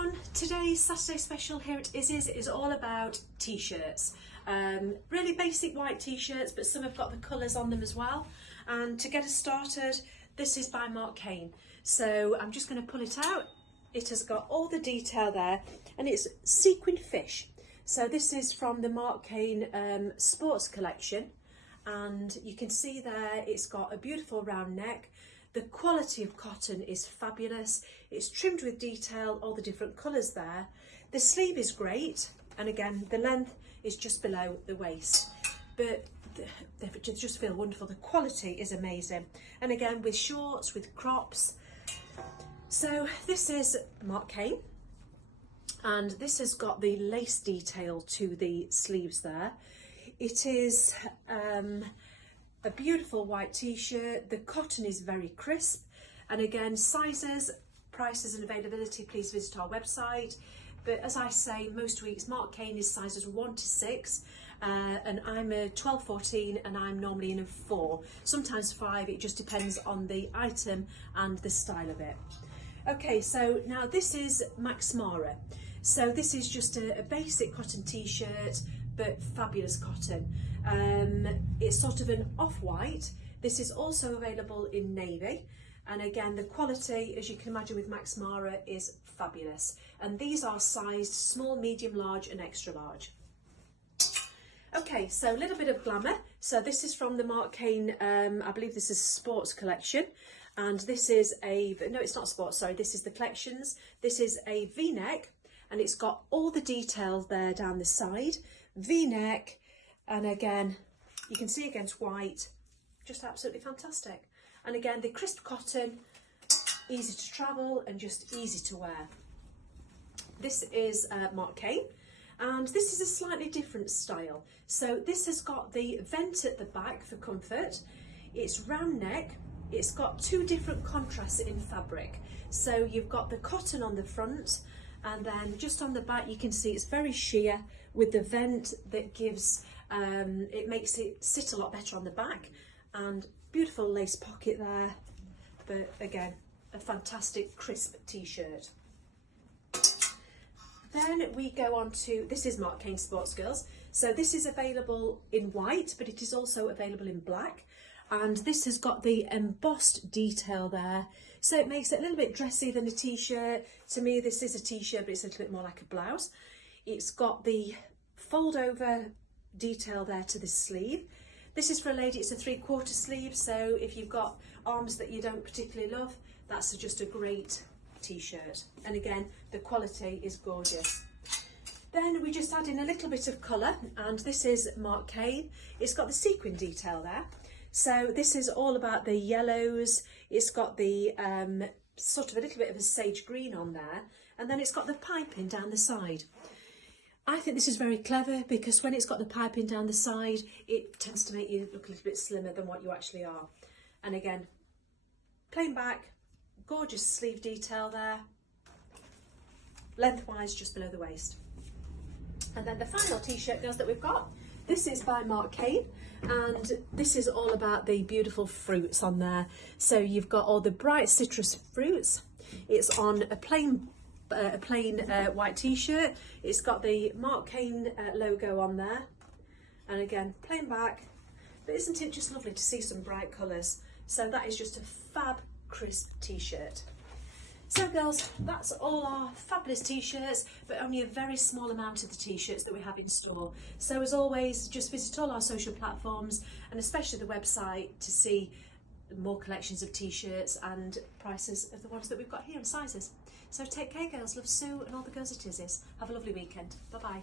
everyone, today's Saturday special here at Izzi's is all about t-shirts. Really basic white t-shirts, but some have got the colours on them as well. And to get us started, this is by Marc Cain. So I'm just going to pull it out. It has got all the detail there and it's sequin fish. So this is from the Marc Cain sports collection, and you can see there it's got a beautiful round neck. The quality of cotton is fabulous. It's trimmed with detail, all the different colours there. The sleeve is great, and again the length is just below the waist, but they just feel wonderful. The quality is amazing, and again with shorts, with crops. So this is Marc Cain, and this has got the lace detail to the sleeves there. It is a beautiful white t-shirt. The cotton is very crisp, and again sizes, prices and availability, please visit our website. But as I say, most weeks Marc Cain is sizes 1 to 6, and I'm a 12-14 and I'm normally in a 4, sometimes 5. It just depends on the item and the style of it. Okay, so now this is MaxMara. So this is just a basic cotton t-shirt, but fabulous cotton. It's sort of an off-white. This is also available in navy, and again the quality, as you can imagine with MaxMara, is fabulous. And these are sized small, medium, large and extra large. Okay, so a little bit of glamour. So this is from the Marc Cain, I believe this is sports collection, and this is a, no it's not sports, sorry, this is the collections. This is a v-neck, and it's got all the details there down the side. V-neck, and again you can see against white, just absolutely fantastic. And again the crisp cotton, easy to travel and just easy to wear. This is Marc Cain, and this is a slightly different style. So this has got the vent at the back for comfort. It's round neck. It's got two different contrasts in fabric. So you've got the cotton on the front, and then just on the back you can see it's very sheer with the vent that gives, it makes it sit a lot better on the back, and beautiful lace pocket there. But again, a fantastic crisp t-shirt. Then we go on to, this is Marc Cain Sports Girls. So this is available in white, but it is also available in black. And this has got the embossed detail there. So it makes it a little bit dressy than a t-shirt. To me, this is a t-shirt, but it's a little bit more like a blouse. It's got the fold over detail there to the sleeve. This is for a lady, it's a 3/4 sleeve. So if you've got arms that you don't particularly love, that's just a great t-shirt. And again, the quality is gorgeous. Then we just add in a little bit of colour, and this is Marc Cain. It's got the sequin detail there. So this is all about the yellows. It's got the sort of a little bit of a sage green on there, and then it's got the piping down the side. I think this is very clever, because when it's got the piping down the side, it tends to make you look a little bit slimmer than what you actually are. And again, plain back, gorgeous sleeve detail there, lengthwise just below the waist. And then the final t-shirt, girls, that we've got, this is by Marc Cain, and this is all about the beautiful fruits on there. So you've got all the bright citrus fruits. It's on a plain white t-shirt. It's got the Marc Cain logo on there, and again plain back. But isn't it just lovely to see some bright colours? So that is just a fab crisp t-shirt. So girls, that's all our fabulous t-shirts, but only a very small amount of the t-shirts that we have in store. So as always, just visit all our social platforms, and especially the website, to see more collections of t-shirts and prices of the ones that we've got here and sizes. So take care, girls. Love Sue and all the girls at Izzi's. Have a lovely weekend. Bye bye.